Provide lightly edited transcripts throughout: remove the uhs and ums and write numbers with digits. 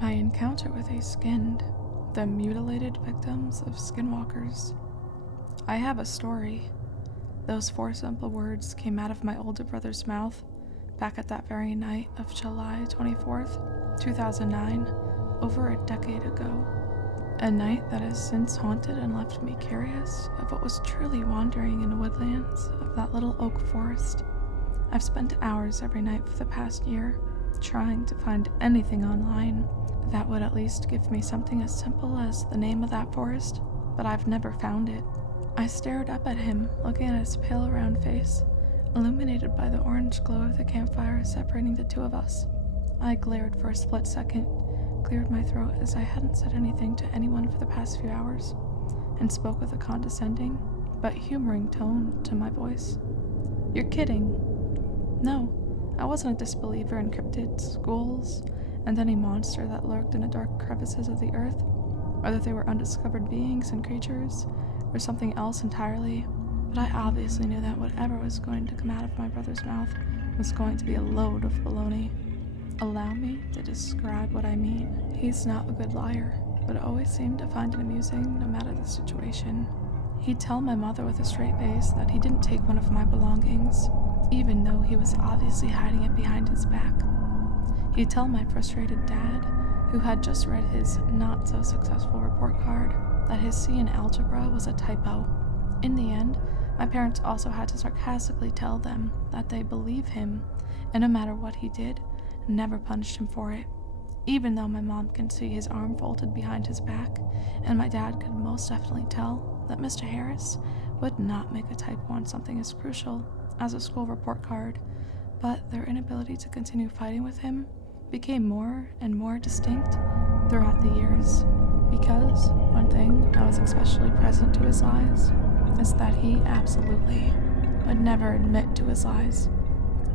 My encounter with a skinned, the Mutilated Victims of Skin-Walkers. I have a story. Those 4 simple words came out of my older brother's mouth back at that very night of July 24th, 2009, over a decade ago. A night that has since haunted and left me curious of what was truly wandering in the woodlands of that little oak forest. I've spent hours every night for the past year trying to find anything online that would at least give me something as simple as the name of that forest, but I've never found it. I stared up at him, looking at his pale round face, illuminated by the orange glow of the campfire separating the two of us. I glared for a split second, cleared my throat as I hadn't said anything to anyone for the past few hours, and spoke with a condescending but humoring tone to my voice. "You're kidding." No, I wasn't a disbeliever in cryptids, ghouls, and any monster that lurked in the dark crevices of the earth, or that they were undiscovered beings and creatures, or something else entirely, but I obviously knew that whatever was going to come out of my brother's mouth was going to be a load of baloney. Allow me to describe what I mean. He's not a good liar, but always seemed to find it amusing no matter the situation. He'd tell my mother with a straight face that he didn't take one of my belongings, even though he was obviously hiding it behind his back. He'd tell my frustrated dad, who had just read his not-so-successful report card, that his C in algebra was a typo. In the end, my parents also had to sarcastically tell them that they believe him, and no matter what he did, never punished him for it, even though my mom can see his arm folded behind his back, and my dad could most definitely tell that Mr. Harris would not make a typo on something as crucial as a school report card, but their inability to continue fighting with him became more and more distinct throughout the years, because one thing that was especially present to his lies is that he absolutely would never admit to his lies.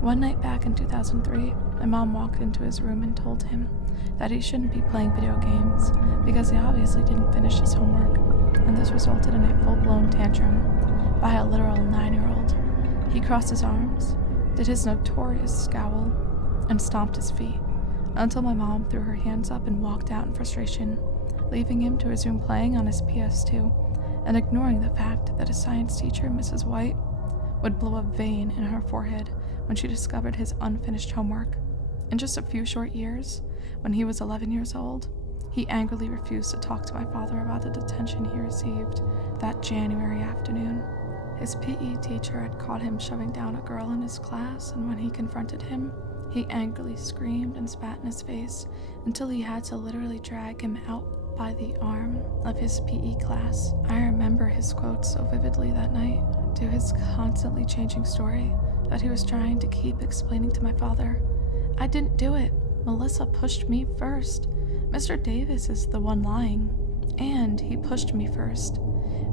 One night back in 2003, my mom walked into his room and told him that he shouldn't be playing video games because he obviously didn't finish his homework, and this resulted in a full-blown tantrum by a literal 9-year-old. He crossed his arms, did his notorious scowl, and stomped his feet, until my mom threw her hands up and walked out in frustration, leaving him to resume playing on his PS2, and ignoring the fact that his science teacher, Mrs. White, would blow a vein in her forehead when she discovered his unfinished homework. In just a few short years, when he was 11 years old, he angrily refused to talk to my father about the detention he received that January afternoon. His PE teacher had caught him shoving down a girl in his class, and when he confronted him, he angrily screamed and spat in his face until he had to literally drag him out by the arm of his PE class. I remember his quotes so vividly that night, to his constantly changing story that he was trying to keep explaining to my father. "I didn't do it. Melissa pushed me first. Mr. Davis is the one lying, and he pushed me first."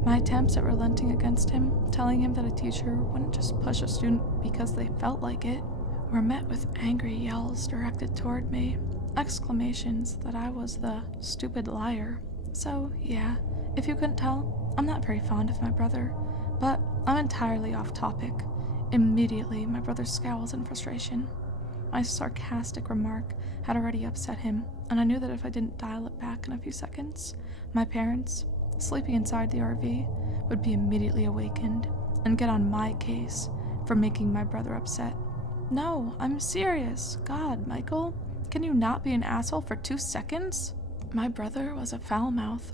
My attempts at relenting against him, telling him that a teacher wouldn't just push a student because they felt like it, were met with angry yells directed toward me, exclamations that I was the stupid liar. So, yeah, if you couldn't tell, I'm not very fond of my brother, but I'm entirely off topic. Immediately, my brother scowls in frustration. My sarcastic remark had already upset him, and I knew that if I didn't dial it back in a few seconds, my parents, sleeping inside the RV, would be immediately awakened and get on my case for making my brother upset. "No, I'm serious. God, Michael, can you not be an asshole for 2 seconds? My brother was a foul mouth.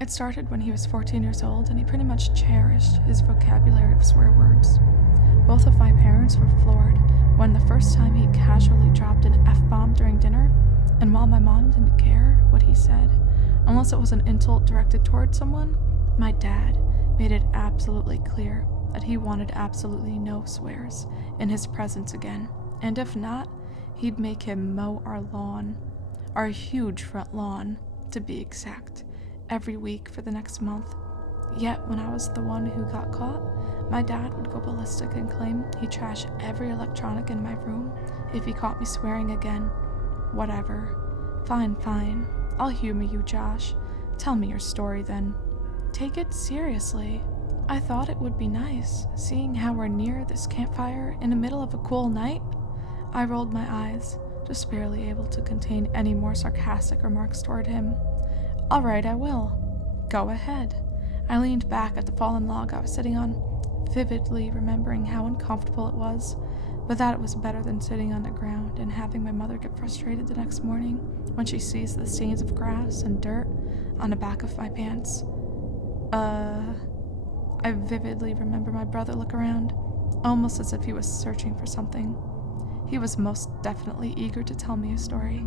It started when he was 14 years old, and he pretty much cherished his vocabulary of swear words. Both of my parents were floored when the first time he casually dropped an F-bomb during dinner, and while my mom didn't care what he said, unless it was an insult directed toward someone, my dad made it absolutely clear that he wanted absolutely no swears in his presence again, and if not, he'd make him mow our lawn, our huge front lawn, to be exact, every week for the next month. Yet when I was the one who got caught, my dad would go ballistic and claim he'd trash every electronic in my room if he caught me swearing again. Whatever. Fine. I'll humor you, Josh. Tell me your story then. Take it seriously. I thought it would be nice, seeing how we're near this campfire in the middle of a cool night. I rolled my eyes, just barely able to contain any more sarcastic remarks toward him. "All right, I will. Go ahead." I leaned back at the fallen log I was sitting on, vividly remembering how uncomfortable it was, but that it was better than sitting on the ground and having my mother get frustrated the next morning when she sees the stains of grass and dirt on the back of my pants. I vividly remember my brother look around, almost as if he was searching for something. He was most definitely eager to tell me a story.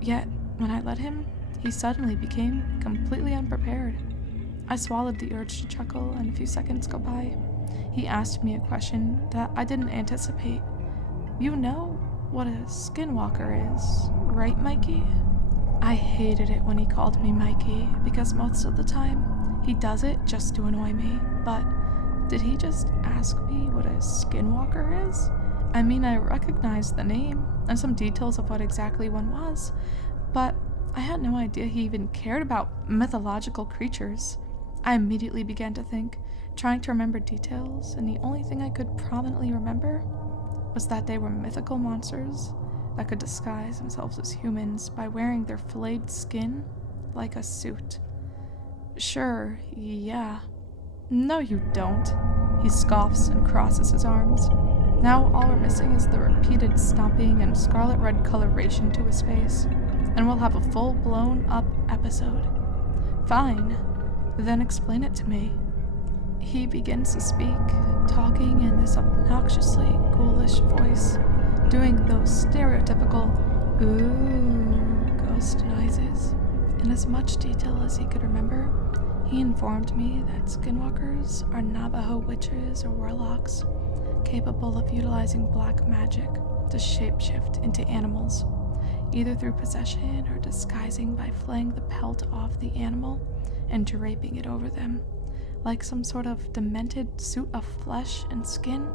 Yet, when I let him, he suddenly became completely unprepared. I swallowed the urge to chuckle, and a few seconds go by. He asked me a question that I didn't anticipate. "You know what a skinwalker is, right, Mikey?" I hated it when he called me Mikey, because most of the time, he does it just to annoy me. But did he just ask me what a skinwalker is? I mean, I recognized the name and some details of what exactly one was, but I had no idea he even cared about mythological creatures. I immediately began to think, trying to remember details, and the only thing I could prominently remember was that they were mythical monsters that could disguise themselves as humans by wearing their flayed skin like a suit. "Sure, yeah." "No, you don't." He scoffs and crosses his arms. Now all we're missing is the repeated stomping and scarlet red coloration to his face, and we'll have a full-blown up episode. "Fine, then explain it to me." He begins to speak, talking in this obnoxiously ghoulish voice, doing those stereotypical "ooh" ghost noises. In as much detail as he could remember, he informed me that skinwalkers are Navajo witches or warlocks, capable of utilizing black magic to shapeshift into animals, either through possession or disguising by flaying the pelt off the animal and draping it over them, like some sort of demented suit of flesh and skin.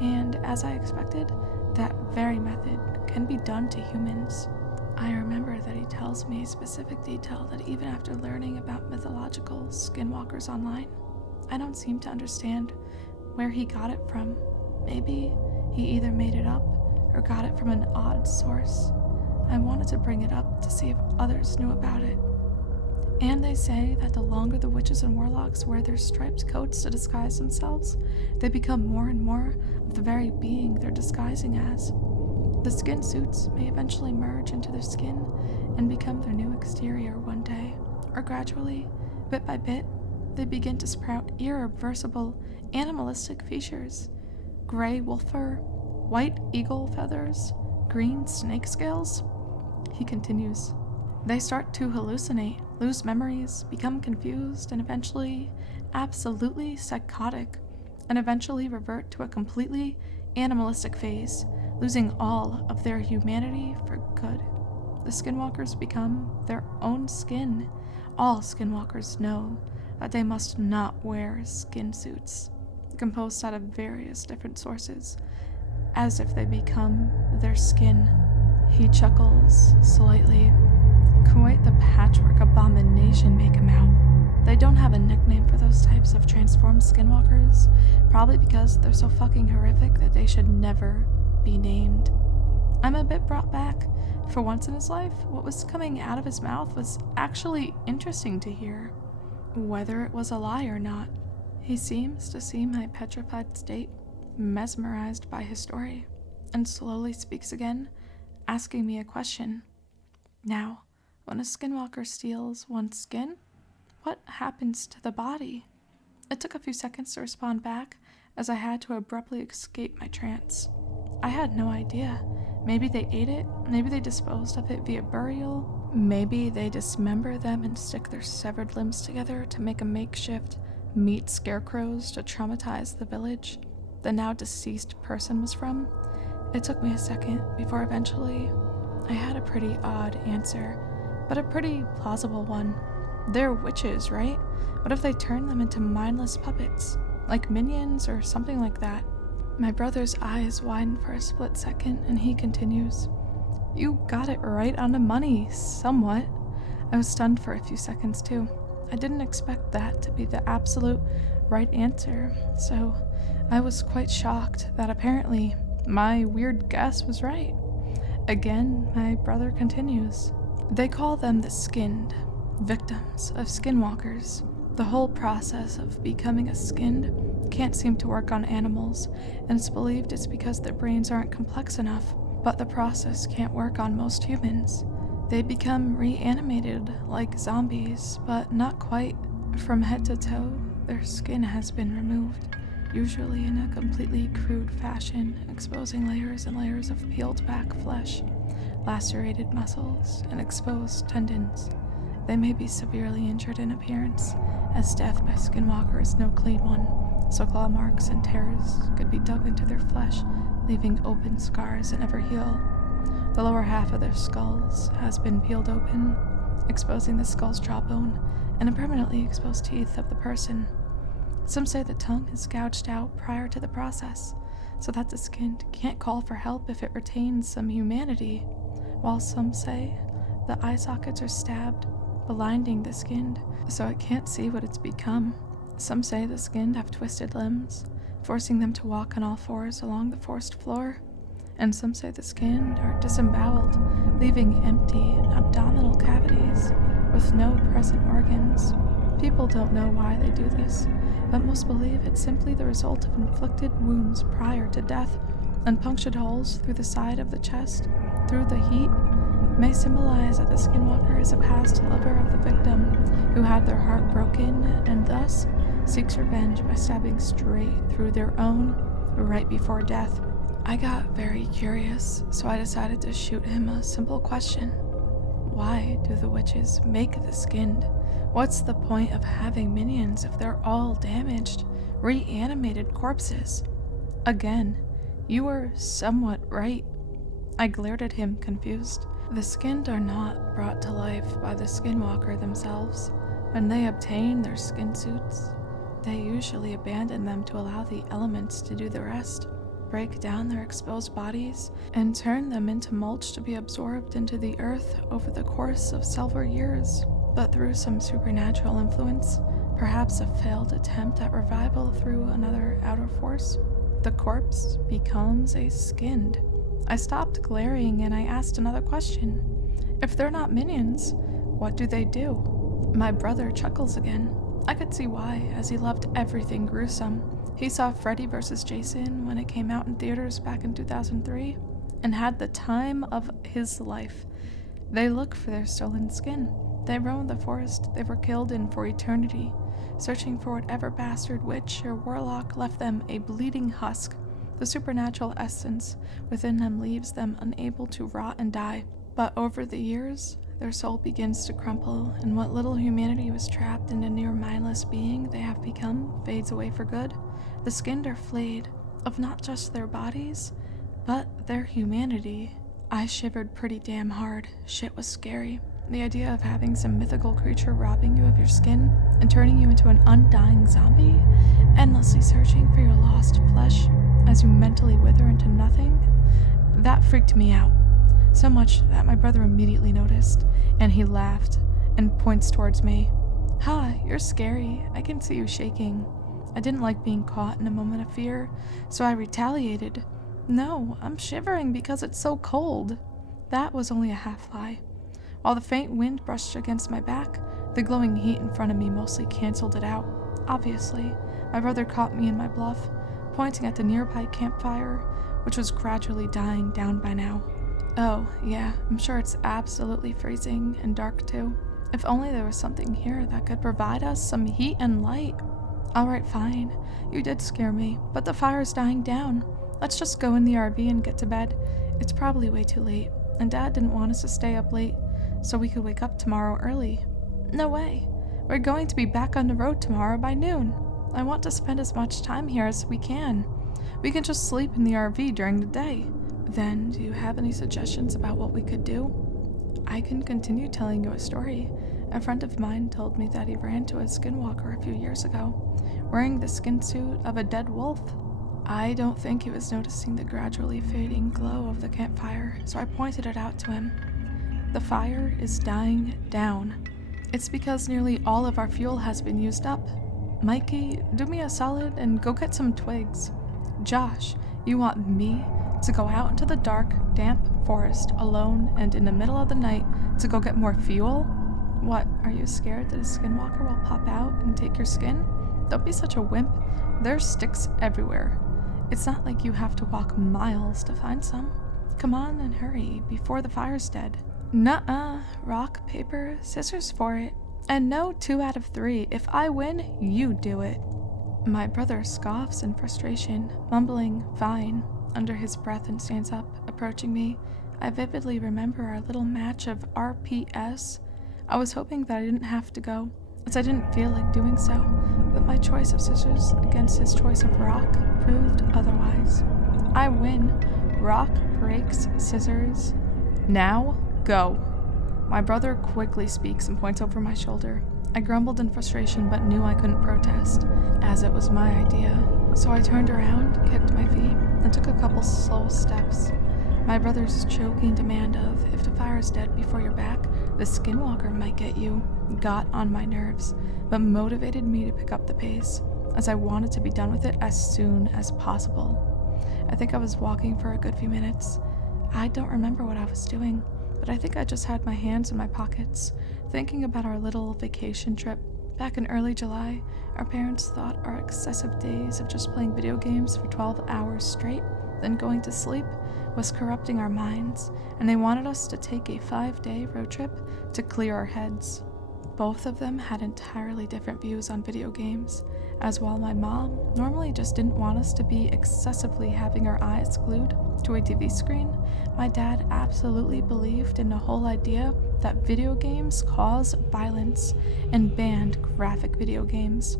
And as I expected, that very method can be done to humans. I remember that he tells me specific detail that even after learning about mythological skinwalkers online, I don't seem to understand where he got it from. Maybe he either made it up or got it from an odd source. I wanted to bring it up to see if others knew about it. And they say that the longer the witches and warlocks wear their striped coats to disguise themselves, they become more and more of the very being they're disguising as. The skin suits may eventually merge into their skin and become their new exterior one day, or gradually, bit by bit, they begin to sprout irreversible animalistic features. Gray wolf fur, white eagle feathers, green snake scales. He continues. They start to hallucinate, lose memories, become confused, and eventually absolutely psychotic, and eventually revert to a completely animalistic phase, losing all of their humanity for good. The skinwalkers become their own skin. All skinwalkers know that they must not wear skin suits, composed out of various different sources, as if they become their skin. He chuckles slightly. Quite the patchwork abomination may come out. They don't have a nickname for those types of transformed skinwalkers, probably because they're so fucking horrific that they should never be named. I'm a bit brought back. For once in his life, what was coming out of his mouth was actually interesting to hear, whether it was a lie or not. He seems to see my petrified state, mesmerized by his story, and slowly speaks again, asking me a question. Now, when a skinwalker steals one's skin, what happens to the body? It took a few seconds to respond back, as I had to abruptly escape my trance. I had no idea. Maybe they ate it, maybe they disposed of it via burial, maybe they dismember them and stick their severed limbs together to make a makeshift meat scarecrows to traumatize the village the now deceased person was from. It took me a second before eventually I had a pretty odd answer, but a pretty plausible one. They're witches, right? What if they turn them into mindless puppets, like minions or something like that? My brother's eyes widen for a split second, and he continues. You got it right on the money, somewhat. I was stunned for a few seconds too. I didn't expect that to be the absolute right answer, so I was quite shocked that apparently my weird guess was right. Again, my brother continues. They call them the skinned, victims of skinwalkers. The whole process of becoming a skinned can't seem to work on animals, and it's believed it's because their brains aren't complex enough. But the process can't work on most humans. They become reanimated like zombies, but not quite. From head to toe, their skin has been removed, usually in a completely crude fashion, exposing layers and layers of peeled back flesh, lacerated muscles, and exposed tendons. They may be severely injured in appearance, as death by Skinwalker is no clean one, so claw marks and tears could be dug into their flesh, leaving open scars that never heal. The lower half of their skulls has been peeled open, exposing the skull's jawbone and the permanently exposed teeth of the person. Some say the tongue is gouged out prior to the process, so that the skinned can't call for help if it retains some humanity, while some say the eye sockets are stabbed, blinding the skinned, so it can't see what it's become. Some say the skinned have twisted limbs, forcing them to walk on all fours along the forced floor, and some say the skinned are disemboweled, leaving empty abdominal cavities with no present organs. People don't know why they do this, but most believe it's simply the result of inflicted wounds prior to death, and punctured holes through the side of the chest, through the heat, may symbolize that the Skinwalker is a past lover of the victim who had their heart broken and thus seeks revenge by stabbing straight through their own right before death. I got very curious, so I decided to shoot him a simple question. Why do the witches make the skinned? What's the point of having minions if they're all damaged, reanimated corpses? Again, you were somewhat right. I glared at him, confused. The skinned are not brought to life by the Skinwalker themselves. When they obtain their skin suits, they usually abandon them to allow the elements to do the rest, break down their exposed bodies, and turn them into mulch to be absorbed into the earth over the course of several years. But through some supernatural influence, perhaps a failed attempt at revival through another outer force, the corpse becomes a skinned. I stopped glaring and I asked another question. If they're not minions, what do they do? My brother chuckles again. I could see why, as he loved everything gruesome. He saw Freddy vs. Jason when it came out in theaters back in 2003 and had the time of his life. They look for their stolen skin. They roam the forest they were killed in for eternity, searching for whatever bastard witch or warlock left them a bleeding husk. The supernatural essence within them leaves them unable to rot and die. But over the years, their soul begins to crumple, and what little humanity was trapped in a near mindless being they have become fades away for good. The skinned are flayed of not just their bodies, but their humanity. I shivered pretty damn hard. Shit was scary. The idea of having some mythical creature robbing you of your skin and turning you into an undying zombie, endlessly searching for your lost flesh as you mentally wither into nothing, that freaked me out. So much that my brother immediately noticed, and he laughed and points towards me. "Ha, you're scary. I can see you shaking." I didn't like being caught in a moment of fear, so I retaliated. "No, I'm shivering because it's so cold." That was only a half lie. While the faint wind brushed against my back, the glowing heat in front of me mostly canceled it out. Obviously, my brother caught me in my bluff, pointing at the nearby campfire, which was gradually dying down by now. "Oh, yeah, I'm sure it's absolutely freezing and dark too. If only there was something here that could provide us some heat and light." "Alright, fine. You did scare me, but the fire's dying down. Let's just go in the RV and get to bed. It's probably way too late, and Dad didn't want us to stay up late, so we could wake up tomorrow early." "No way. We're going to be back on the road tomorrow by noon. I want to spend as much time here as we can. We can just sleep in the RV during the day." "Then, do you have any suggestions about what we could do?" "I can continue telling you a story. A friend of mine told me that he ran to a skinwalker a few years ago, wearing the skin suit of a dead wolf." I don't think he was noticing the gradually fading glow of the campfire, so I pointed it out to him. "The fire is dying down. It's because nearly all of our fuel has been used up. Mikey, do me a solid and go get some twigs. Josh, you want me to go out into the dark, damp forest alone and in the middle of the night to go get more fuel? What, are you scared that a skinwalker will pop out and take your skin? Don't be such a wimp. There's sticks everywhere. It's not like you have to walk miles to find some. Come on and hurry before the fire's dead. Nuh-uh. Rock, paper, scissors for it. And no 2 out of 3. If I win, you do it. My brother scoffs in frustration, mumbling, "Fine," under his breath and stands up, approaching me. I vividly remember our little match of RPS. I was hoping that I didn't have to go, as I didn't feel like doing so, but my choice of scissors against his choice of rock proved otherwise. I win. Rock breaks scissors. Now, go. My brother quickly speaks and points over my shoulder. I grumbled in frustration but knew I couldn't protest, as it was my idea. So I turned around, kicked my feet, and took a couple slow steps. My brother's choking demand of, "If the fire's dead before you're back, the skinwalker might get you," got on my nerves, but motivated me to pick up the pace, as I wanted to be done with it as soon as possible. I think I was walking for a good few minutes. I don't remember what I was doing, but I think I just had my hands in my pockets, thinking about our little vacation trip. Back in early July, our parents thought our excessive days of just playing video games for 12 hours straight, then going to sleep, was corrupting our minds, and they wanted us to take a 5-day road trip to clear our heads. Both of them had entirely different views on video games, as while my mom normally just didn't want us to be excessively having our eyes glued to a TV screen, my dad absolutely believed in the whole idea that video games cause violence and banned graphic video games.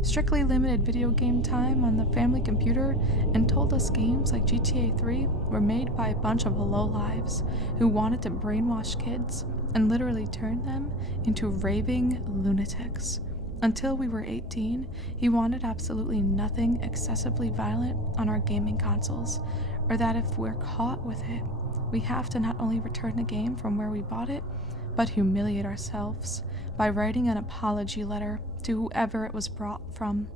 Strictly limited video game time on the family computer and told us games like GTA 3 were made by a bunch of lowlives who wanted to brainwash kids and literally turn them into raving lunatics. Until we were 18, he wanted absolutely nothing excessively violent on our gaming consoles, or that if we're caught with it, we have to not only return the game from where we bought it, but humiliate ourselves by writing an apology letter to whoever it was brought from.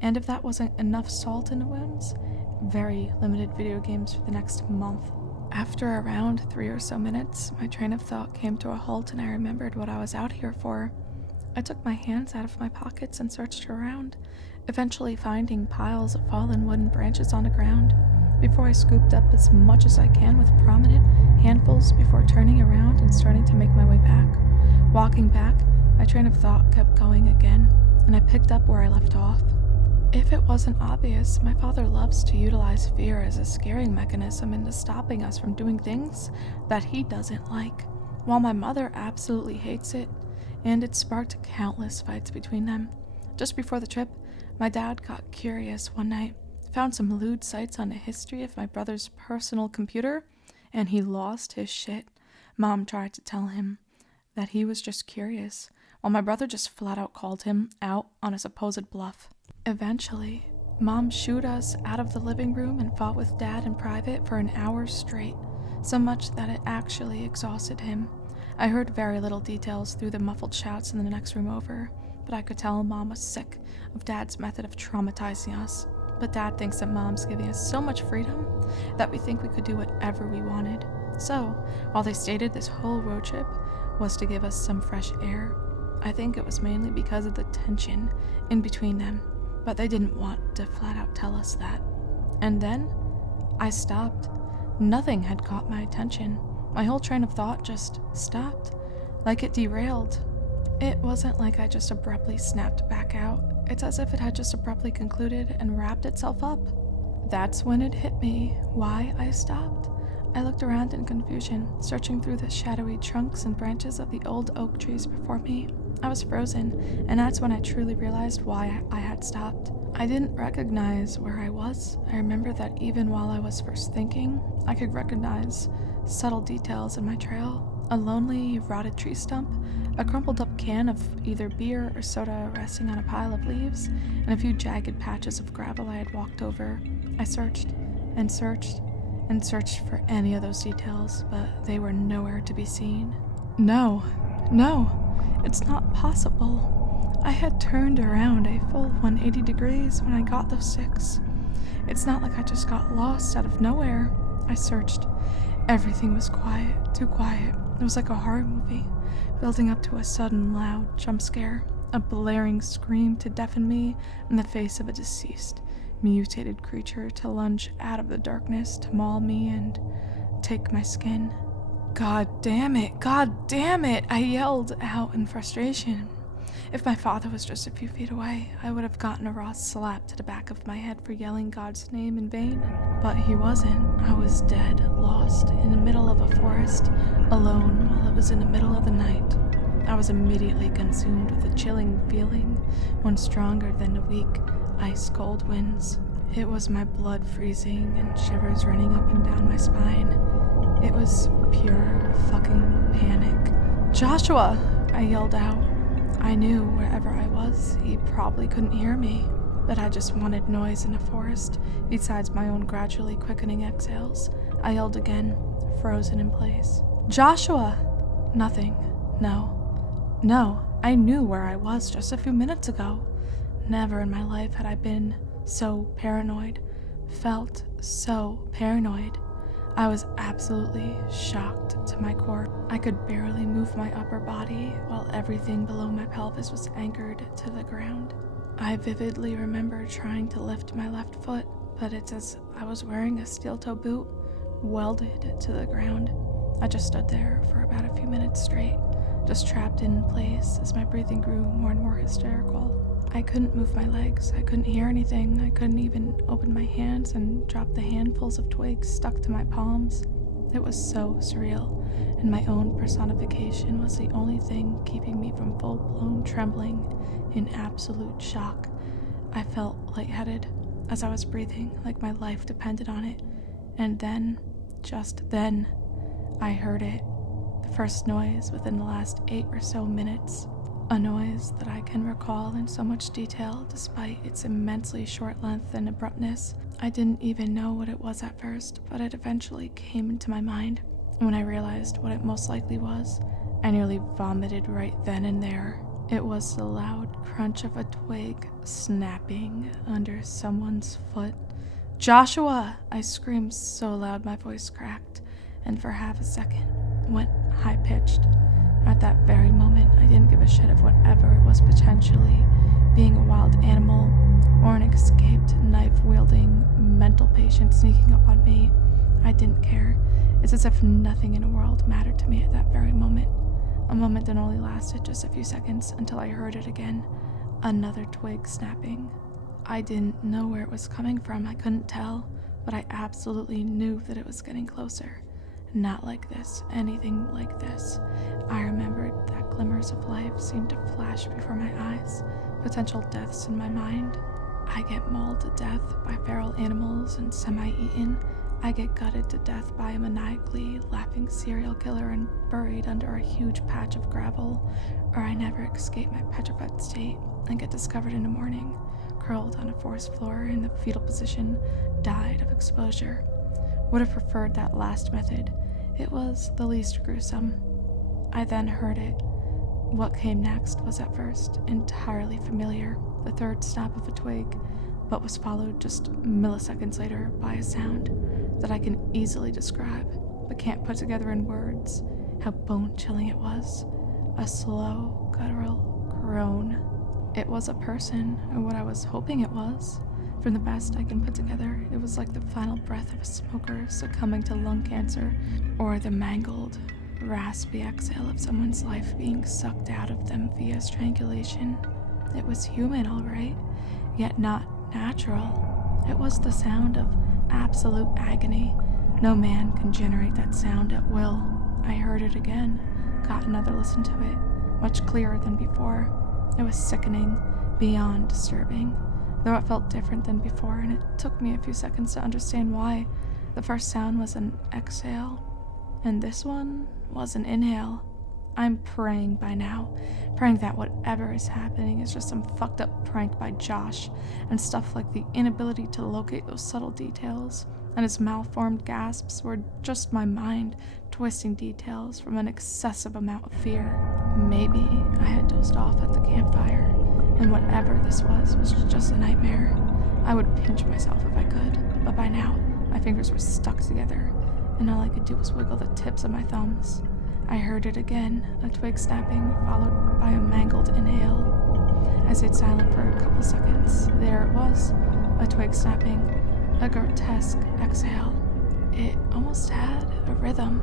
And if that wasn't enough salt in the wounds, very limited video games for the next month. After around 3 or so minutes, my train of thought came to a halt and I remembered what I was out here for. I took my hands out of my pockets and searched around, eventually finding piles of fallen wooden branches on the ground, before I scooped up as much as I can with prominent handfuls before turning around and starting to make my way back. Walking back, my train of thought kept going again, and I picked up where I left off. If it wasn't obvious, my father loves to utilize fear as a scaring mechanism into stopping us from doing things that he doesn't like, while my mother absolutely hates it, and it sparked countless fights between them. Just before the trip, my dad got curious one night, found some lewd sites on the history of my brother's personal computer, and he lost his shit. Mom tried to tell him that he was just curious, while my brother just flat out called him out on a supposed bluff. Eventually, Mom shooed us out of the living room and fought with Dad in private for an hour straight, so much that it actually exhausted him. I heard very little details through the muffled shouts in the next room over, but I could tell Mom was sick of Dad's method of traumatizing us. But Dad thinks that Mom's giving us so much freedom that we think we could do whatever we wanted. So, while they stated this whole road trip was to give us some fresh air, I think it was mainly because of the tension in between them, but they didn't want to flat out tell us that. And then, I stopped. Nothing had caught my attention. My whole train of thought just stopped, like it derailed. It wasn't like I just abruptly snapped back out. It's as if it had just abruptly concluded and wrapped itself up. That's when it hit me why I stopped. I looked around in confusion, searching through the shadowy trunks and branches of the old oak trees before me. I was frozen, and that's when I truly realized why I had stopped. I didn't recognize where I was. I remember that even while I was first thinking, I could recognize subtle details in my trail. A lonely, rotted tree stump, a crumpled up can of either beer or soda resting on a pile of leaves, and a few jagged patches of gravel I had walked over. I searched and searched and searched for any of those details, but they were nowhere to be seen. No, it's not possible. I had turned around a full 180 degrees when I got those sticks. It's not like I just got lost out of nowhere. I searched Everything was quiet, too quiet. It was like a horror movie, building up to a sudden loud jump scare, a blaring scream to deafen me in the face of a deceased, mutated creature to lunge out of the darkness to maul me and take my skin. God damn it, I yelled out in frustration. If my father was just a few feet away, I would have gotten a raw slap to the back of my head for yelling God's name in vain. But he wasn't. I was dead, lost, in the middle of a forest, alone while it was in the middle of the night. I was immediately consumed with a chilling feeling, one stronger than the weak, ice-cold winds. It was my blood freezing and shivers running up and down my spine. It was pure fucking panic. "Joshua!" I yelled out. I knew wherever I was, he probably couldn't hear me, but I just wanted noise in the forest, besides my own gradually quickening exhales. I yelled again, frozen in place. "Joshua!" Nothing. No, I knew where I was just a few minutes ago. Never in my life had I been so paranoid, felt so paranoid. I was absolutely shocked to my core. I could barely move my upper body while everything below my pelvis was anchored to the ground. I vividly remember trying to lift my left foot, but it's as I was wearing a steel-toe boot welded to the ground. I just stood there for about a few minutes straight, just trapped in place as my breathing grew more and more hysterical. I couldn't move my legs, I couldn't hear anything, I couldn't even open my hands and drop the handfuls of twigs stuck to my palms. It was so surreal, and my own personification was the only thing keeping me from full-blown trembling in absolute shock. I felt lightheaded as I was breathing, like my life depended on it. And then, just then, I heard it. The first noise within the last 8 or so minutes. A noise that I can recall in so much detail despite its immensely short length and abruptness. I didn't even know what it was at first, but it eventually came into my mind. When I realized what it most likely was, I nearly vomited right then and there. It was the loud crunch of a twig snapping under someone's foot. "Joshua!" I screamed so loud my voice cracked, and for half a second went high-pitched. At that very moment, I didn't give a shit of whatever it was potentially, being a wild animal or an escaped knife-wielding mental patient sneaking up on me. I didn't care. It's as if nothing in the world mattered to me at that very moment. A moment that only lasted just a few seconds until I heard it again. Another twig snapping. I didn't know where it was coming from, I couldn't tell, but I absolutely knew that it was getting closer. Not like this, anything like this. I remembered that glimmers of life seemed to flash before my eyes, potential deaths in my mind. I get mauled to death by feral animals and semi-eaten. I get gutted to death by a maniacally laughing serial killer and buried under a huge patch of gravel, or I never escape my petrified state and get discovered in the morning, curled on a forest floor in the fetal position, died of exposure. Would have preferred that last method. It was the least gruesome. I then heard it. What came next was at first entirely familiar, the third snap of a twig, but was followed just milliseconds later by a sound that I can easily describe, but can't put together in words how bone-chilling it was. A slow, guttural groan. It was a person, or what I was hoping it was. From the best I can put together, it was like the final breath of a smoker succumbing to lung cancer, or the mangled, raspy exhale of someone's life being sucked out of them via strangulation. It was human, all right, yet not natural. It was the sound of absolute agony. No man can generate that sound at will. I heard it again, got another listen to it, much clearer than before. It was sickening, beyond disturbing. Though it felt different than before, and it took me a few seconds to understand why. The first sound was an exhale, and this one was an inhale. I'm praying by now, praying that whatever is happening is just some fucked up prank by Josh, and stuff like the inability to locate those subtle details, and his malformed gasps were just my mind twisting details from an excessive amount of fear. Maybe I had dozed off at the campfire, and whatever this was just a nightmare. I would pinch myself if I could, but by now, my fingers were stuck together, and all I could do was wiggle the tips of my thumbs. I heard it again, a twig snapping, followed by a mangled inhale. I stayed silent for a couple seconds. There it was, a twig snapping, a grotesque exhale. It almost had a rhythm,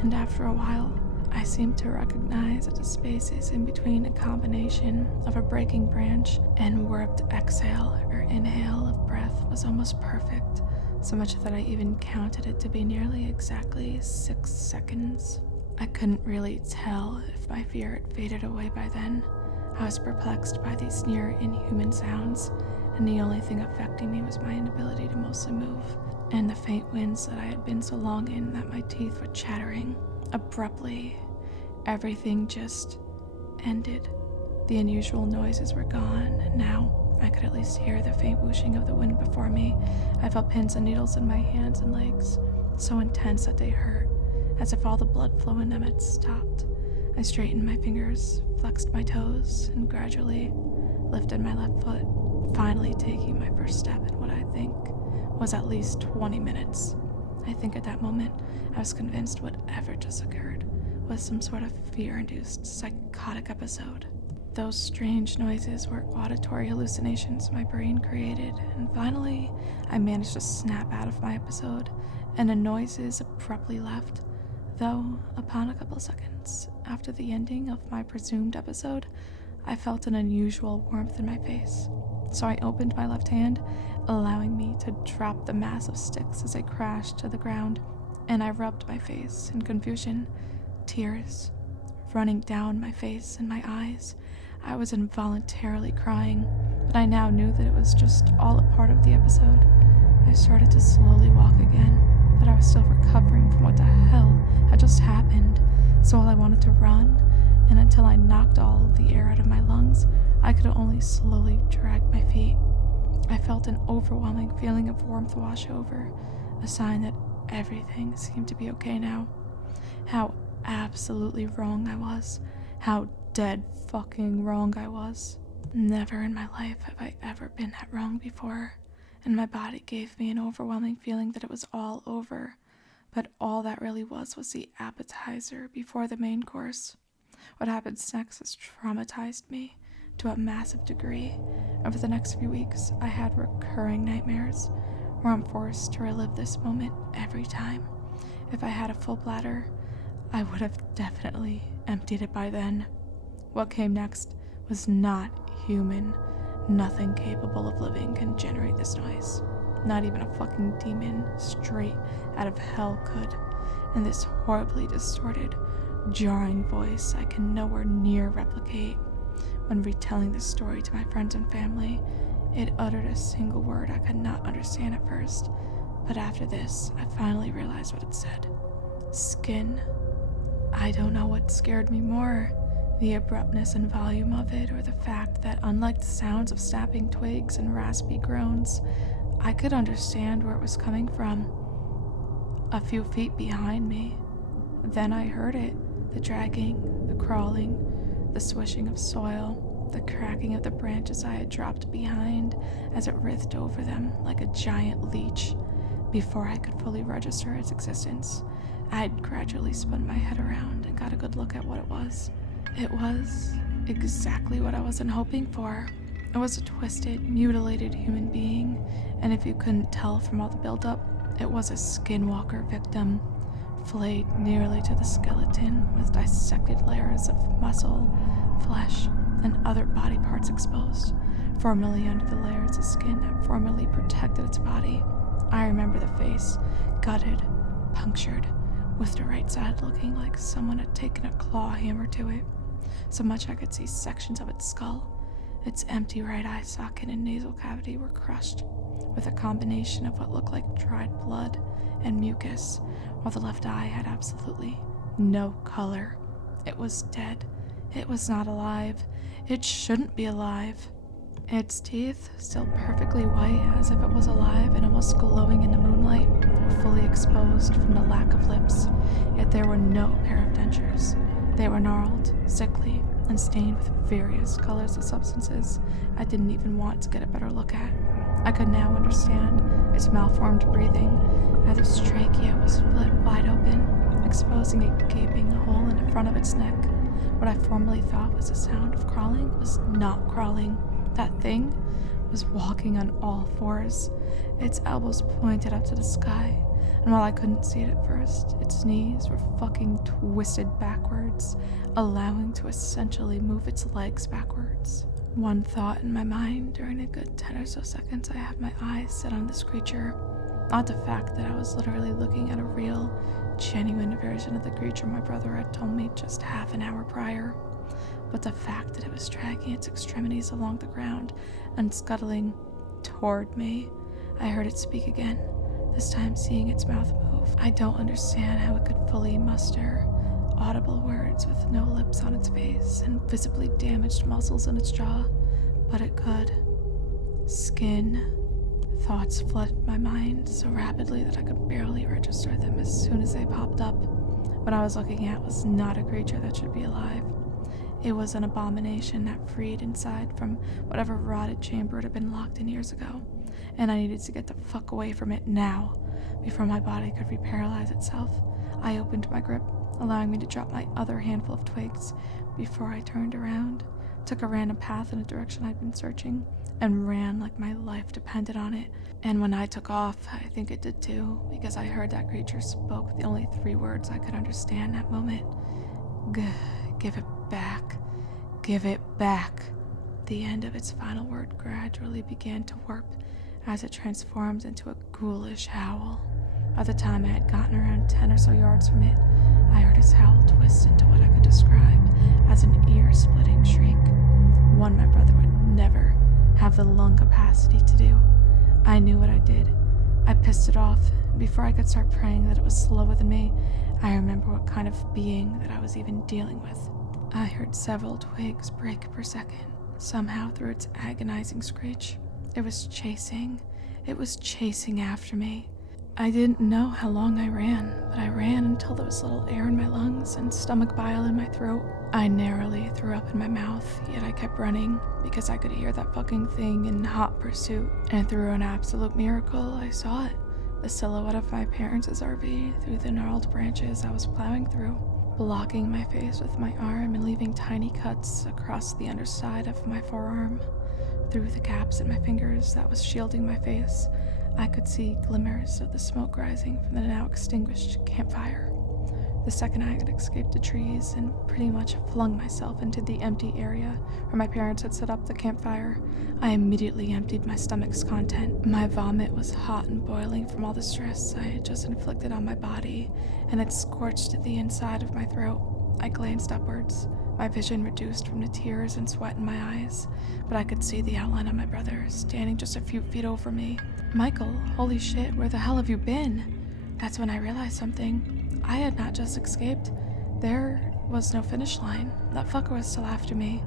and after a while, I seemed to recognize that the spaces in between a combination of a breaking branch and warped exhale or inhale of breath was almost perfect, so much that I even counted it to be nearly exactly 6 seconds. I couldn't really tell if my fear had faded away by then. I was perplexed by these near inhuman sounds, and the only thing affecting me was my inability to mostly move, and the faint winds that I had been so long in that my teeth were chattering. Abruptly, everything just ended. The unusual noises were gone, and now I could at least hear the faint whooshing of the wind before me. I felt pins and needles in my hands and legs, so intense that they hurt, as if all the blood flow in them had stopped. I straightened my fingers, flexed my toes, and gradually lifted my left foot, finally taking my first step in what I think was at least 20 minutes. I think at that moment, I was convinced whatever just occurred was some sort of fear-induced psychotic episode. Those strange noises were auditory hallucinations my brain created, and finally, I managed to snap out of my episode, and the noises abruptly left. Though, upon a couple seconds after the ending of my presumed episode, I felt an unusual warmth in my face. So I opened my left hand, allowing me to drop the mass of sticks as they crashed to the ground, and I rubbed my face in confusion, tears running down my face and my eyes. I was involuntarily crying, but I now knew that it was just all a part of the episode. I started to slowly walk again, but I was still recovering from what the hell had just happened. So all I wanted to run, and until I knocked all the air out of my lungs, I could only slowly drag my feet. I felt an overwhelming feeling of warmth wash over, a sign that everything seemed to be okay now. How absolutely wrong I was. How dead fucking wrong I was. Never in my life have I ever been that wrong before, and my body gave me an overwhelming feeling that it was all over. But all that really was the appetizer before the main course. What happens next has traumatized me to a massive degree. Over the next few weeks, I had recurring nightmares where I'm forced to relive this moment every time. If I had a full bladder, I would have definitely emptied it by then. What came next was not human. Nothing capable of living can generate this noise. Not even a fucking demon straight out of hell could. And this horribly distorted, jarring voice I can nowhere near replicate. When retelling this story to my friends and family, it uttered a single word I could not understand at first, but after this, I finally realized what it said. Skin. I don't know what scared me more, the abruptness and volume of it, or the fact that unlike the sounds of snapping twigs and raspy groans, I could understand where it was coming from. A few feet behind me. Then I heard it, the dragging, the crawling, the swishing of soil, the cracking of the branches I had dropped behind as it writhed over them like a giant leech. Before I could fully register its existence, I had gradually spun my head around and got a good look at what it was. It was exactly what I wasn't hoping for. It was a twisted, mutilated human being, and if you couldn't tell from all the buildup, it was a Skinwalker victim, flayed nearly to the skeleton with dissected layers of muscle, flesh, and other body parts exposed, formerly under the layers of skin that formerly protected its body. I remember the face, gutted, punctured, with the right side looking like someone had taken a claw hammer to it, so much I could see sections of its skull. Its empty right eye socket and nasal cavity were crushed, with a combination of what looked like dried blood and mucus, while the left eye had absolutely no color. It was dead. It was not alive. It shouldn't be alive. Its teeth, still perfectly white as if it was alive and almost glowing in the moonlight, were fully exposed from the lack of lips, yet there were no pair of dentures. They were gnarled, sickly, and stained with various colors of substances I didn't even want to get a better look at. I could now understand its malformed breathing, as its trachea was split wide open, exposing a gaping hole in the front of its neck. What I formerly thought was a sound of crawling was not crawling. That thing was walking on all fours, its elbows pointed up to the sky, and while I couldn't see it at first, its knees were fucking twisted backwards, allowing to essentially move its legs backwards. One thought in my mind during a good 10 or so seconds, I had my eyes set on this creature. Not the fact that I was literally looking at a real, genuine version of the creature my brother had told me just half an hour prior, but the fact that it was dragging its extremities along the ground and scuttling toward me. I heard it speak again, this time seeing its mouth move. I don't understand how it could fully muster audible words with no lips on its face and visibly damaged muscles in its jaw, but it could. Skin. Thoughts flooded my mind so rapidly that I could barely register them as soon as they popped up. What I was looking at was not a creature that should be alive. It was an abomination that freed inside from whatever rotted chamber it had been locked in years ago, and I needed to get the fuck away from it now, before my body could reparalyze itself. I opened my grip, allowing me to drop my other handful of twigs before I turned around, took a random path in a direction I'd been searching, and ran like my life depended on it. And when I took off, I think it did too, because I heard that creature spoke the only 3 words I could understand that moment. Give it back. Give it back. The end of its final word gradually began to warp as it transformed into a ghoulish howl. By the time I had gotten around 10 or so yards from it, I heard its howl twist into what I could describe as an ear-splitting shriek, one my brother would never have the lung capacity to do. I knew what I did. I pissed it off, and before I could start praying that it was slower than me, I remember what kind of being that I was even dealing with. I heard several twigs break per second, somehow through its agonizing screech. It was chasing after me. I didn't know how long I ran, but I ran until there was little air in my lungs and stomach bile in my throat. I narrowly threw up in my mouth, yet I kept running because I could hear that fucking thing in hot pursuit. And through an absolute miracle, I saw it. The silhouette of my parents' RV through the gnarled branches I was plowing through, blocking my face with my arm and leaving tiny cuts across the underside of my forearm. Through the gaps in my fingers that was shielding my face, I could see glimmers of the smoke rising from the now extinguished campfire. The second I had escaped the trees and pretty much flung myself into the empty area where my parents had set up the campfire, I immediately emptied my stomach's content. My vomit was hot and boiling from all the stress I had just inflicted on my body, and it scorched the inside of my throat. I glanced upwards, my vision reduced from the tears and sweat in my eyes, but I could see the outline of my brother standing just a few feet over me. "Michael, holy shit, where the hell have you been?" That's when I realized something. I had not just escaped. There was no finish line. That fucker was still after me.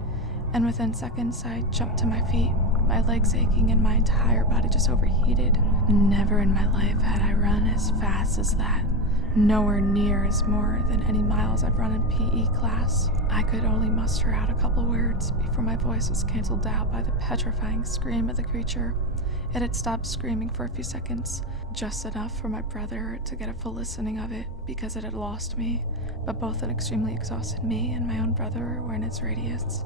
And within seconds, I jumped to my feet, my legs aching and my entire body just overheated. Never in my life had I run as fast as that. Nowhere near as more than any miles I've run in PE class. I could only muster out a couple words before my voice was canceled out by the petrifying scream of the creature. It had stopped screaming for a few seconds, just enough for my brother to get a full listening of it because it had lost me, but both an extremely exhausted me and my own brother were in its radius.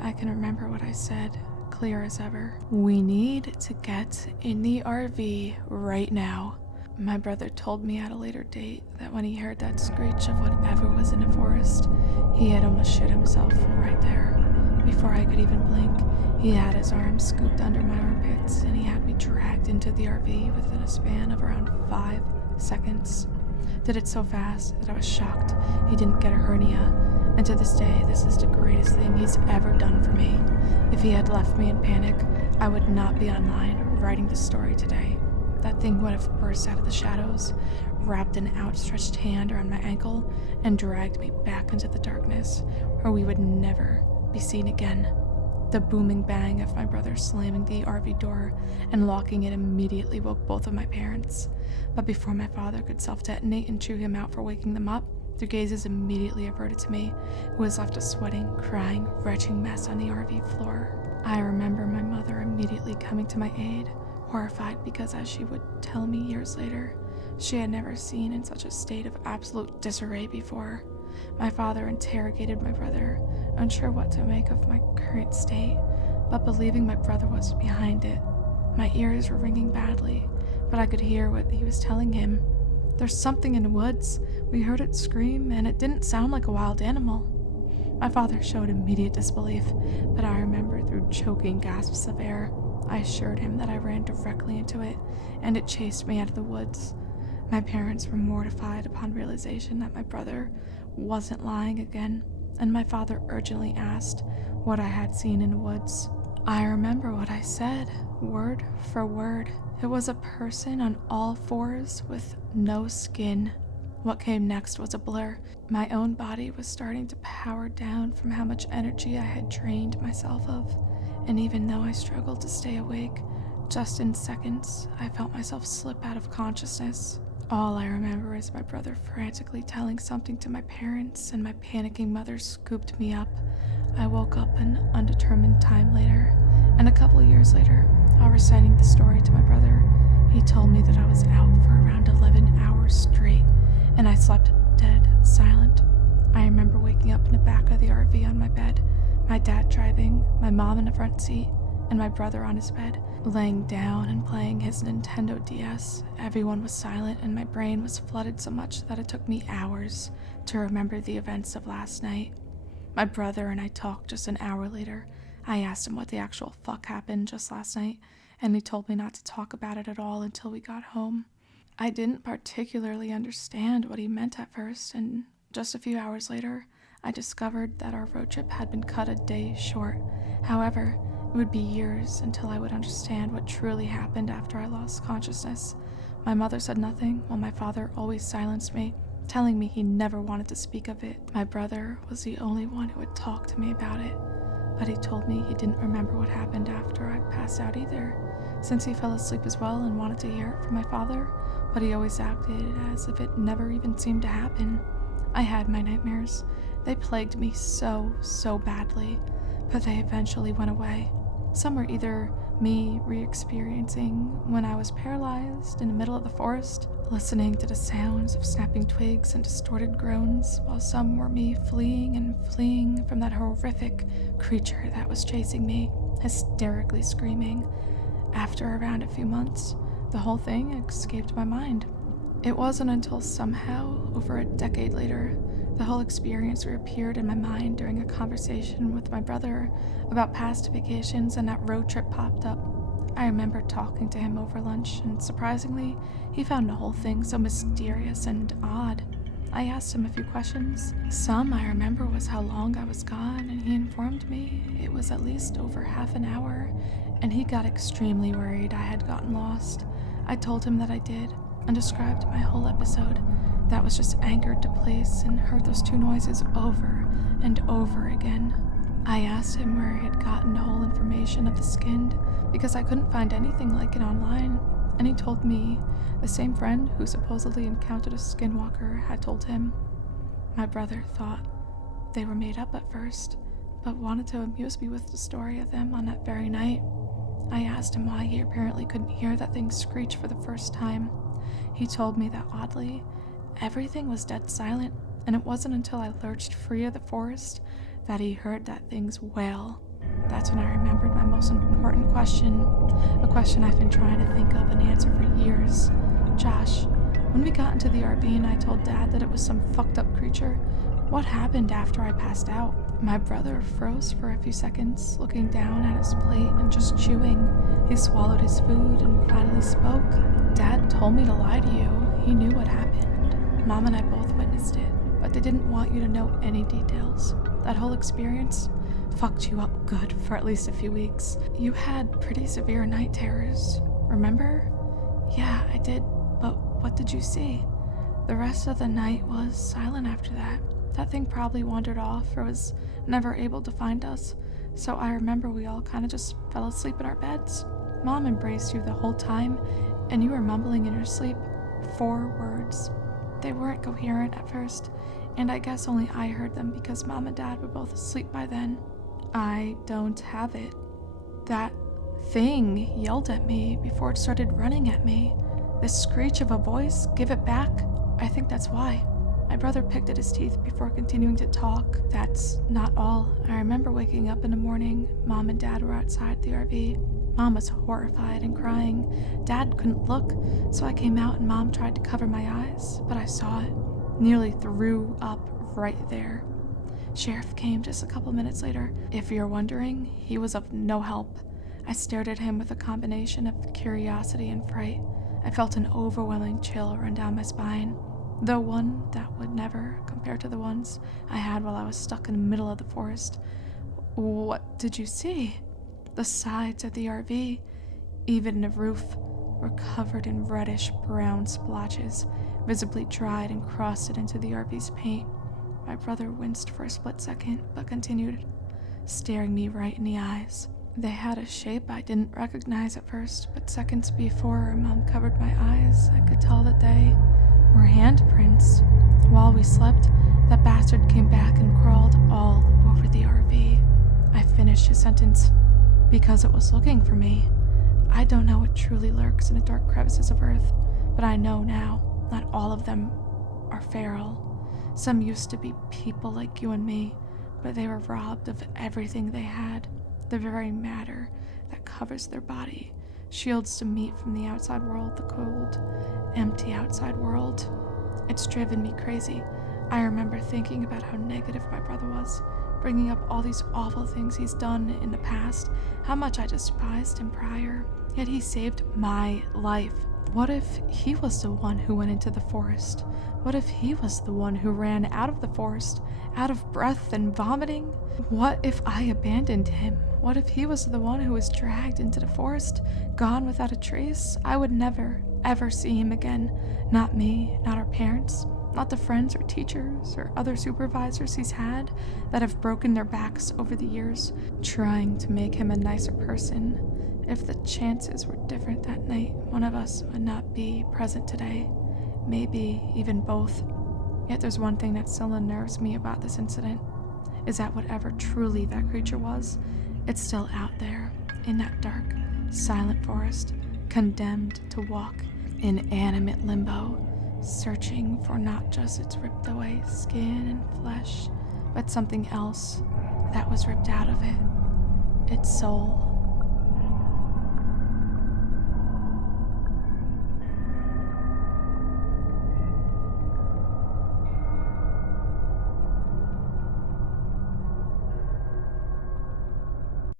I can remember what I said, clear as ever. "We need to get in the RV right now." My brother told me at a later date that when he heard that screech of whatever was in the forest, he had almost shit himself right there. Before I could even blink, he had his arms scooped under my armpits and he had me dragged into the RV within a span of around 5 seconds. Did it so fast that I was shocked he didn't get a hernia, and to this day, this is the greatest thing he's ever done for me. If he had left me in panic, I would not be online writing this story today. That thing would have burst out of the shadows, wrapped an outstretched hand around my ankle, and dragged me back into the darkness, where we would never be seen again. The booming bang of my brother slamming the RV door and locking it immediately woke both of my parents. But before my father could self-detonate and chew him out for waking them up, their gazes immediately averted to me, who was left a sweating, crying, retching mess on the RV floor. I remember my mother immediately coming to my aid, horrified because, as she would tell me years later, she had never seen in such a state of absolute disarray before. My father interrogated my brother, unsure what to make of my current state, but believing my brother was behind it. My ears were ringing badly, but I could hear what he was telling him. "There's something in the woods. We heard it scream, and it didn't sound like a wild animal." My father showed immediate disbelief, but I remember through choking gasps of air, I assured him that I ran directly into it, and it chased me out of the woods. My parents were mortified upon realization that my brother wasn't lying again, and my father urgently asked what I had seen in the woods. I remember what I said, word for word. It was a person on all fours with no skin. What came next was a blur. My own body was starting to power down from how much energy I had drained myself of, and even though I struggled to stay awake, just in seconds, I felt myself slip out of consciousness. All I remember is my brother frantically telling something to my parents, and my panicking mother scooped me up. I woke up an undetermined time later, and a couple of years later, while reciting the story to my brother, he told me that I was out for around 11 hours straight, and I slept dead silent. I remember waking up in the back of the RV on my bed, my dad driving, my mom in the front seat, and my brother on his bed, laying down and playing his Nintendo DS. Everyone was silent, and my brain was flooded so much that it took me hours to remember the events of last night. My brother and I talked just an hour later. I asked him what the actual fuck happened just last night, and he told me not to talk about it at all until we got home. I didn't particularly understand what he meant at first, and just a few hours later, I discovered that our road trip had been cut a day short. However, it would be years until I would understand what truly happened after I lost consciousness. My mother said nothing, while my father always silenced me, telling me he never wanted to speak of it. My brother was the only one who would talk to me about it, but he told me he didn't remember what happened after I passed out either, since he fell asleep as well and wanted to hear it from my father, but he always acted as if it never even seemed to happen. I had my nightmares. They plagued me so badly, but they eventually went away. Some were either me re-experiencing when I was paralyzed in the middle of the forest, listening to the sounds of snapping twigs and distorted groans, while some were me fleeing from that horrific creature that was chasing me, hysterically screaming. After around a few months, the whole thing escaped my mind. It wasn't until somehow, over a decade later, the whole experience reappeared in my mind during a conversation with my brother about past vacations, and that road trip popped up. I remember talking to him over lunch, and surprisingly, he found the whole thing so mysterious and odd. I asked him a few questions. Some I remember was how long I was gone, and he informed me it was at least over half an hour, and he got extremely worried I had gotten lost. I told him that I did, and described my whole episode. That was just anchored to place and heard those two noises over and over again. I asked him where he had gotten the whole information of the skinned, because I couldn't find anything like it online, and he told me the same friend who supposedly encountered a skinwalker had told him. My brother thought they were made up at first, but wanted to amuse me with the story of them on that very night. I asked him why he apparently couldn't hear that thing screech for the first time. He told me that oddly, everything was dead silent, and it wasn't until I lurched free of the forest that he heard that thing's wail. That's when I remembered my most important question, a question I've been trying to think of and answer for years. Josh, when we got into the RV and I told Dad that it was some fucked up creature, what happened after I passed out? My brother froze for a few seconds, looking down at his plate and just chewing. He swallowed his food and finally spoke. Dad told me to lie to you. He knew what happened. Mom and I both witnessed it, but they didn't want you to know any details. That whole experience fucked you up good for at least a few weeks. You had pretty severe night terrors, remember? Yeah, I did, but what did you see? The rest of the night was silent after that. That thing probably wandered off or was never able to find us, so I remember we all kind of just fell asleep in our beds. Mom embraced you the whole time, and you were mumbling in your sleep 4 words. They weren't coherent at first, and I guess only I heard them because Mom and Dad were both asleep by then. I don't have it. That thing yelled at me before it started running at me. This screech of a voice, give it back. I think that's why. My brother picked at his teeth before continuing to talk. That's not all. I remember waking up in the morning. Mom and Dad were outside the RV. Mom was horrified and crying. Dad couldn't look, so I came out and Mom tried to cover my eyes, but I saw it. Nearly threw up right there. Sheriff came just a couple minutes later. If you're wondering, he was of no help. I stared at him with a combination of curiosity and fright. I felt an overwhelming chill run down my spine, though one that would never compare to the ones I had while I was stuck in the middle of the forest. What did you see? The sides of the RV, even the roof, were covered in reddish-brown splotches, visibly dried and crusted into the RV's paint. My brother winced for a split second, but continued, staring me right in the eyes. They had a shape I didn't recognize at first, but seconds before Mom covered my eyes, I could tell that they were handprints. While we slept, that bastard came back and crawled all over the RV. I finished his sentence. Because it was looking for me. I don't know what truly lurks in the dark crevices of Earth, but I know now not all of them are feral. Some used to be people like you and me, but they were robbed of everything they had. The very matter that covers their body, shields to meet from the outside world, the cold, empty outside world. It's driven me crazy. I remember thinking about how negative my brother was, bringing up all these awful things he's done in the past, how much I despised him prior, yet he saved my life. What if he was the one who went into the forest? What if he was the one who ran out of the forest, out of breath and vomiting? What if I abandoned him? What if he was the one who was dragged into the forest, gone without a trace? I would never, ever see him again. Not me, not our parents, not the friends or teachers or other supervisors he's had that have broken their backs over the years, trying to make him a nicer person. If the chances were different that night, one of us would not be present today. Maybe even both. Yet there's one thing that still unnerves me about this incident, is that whatever truly that creature was, it's still out there, in that dark, silent forest, condemned to walk in animate limbo, searching for not just its ripped away skin and flesh, but something else that was ripped out of it, its soul.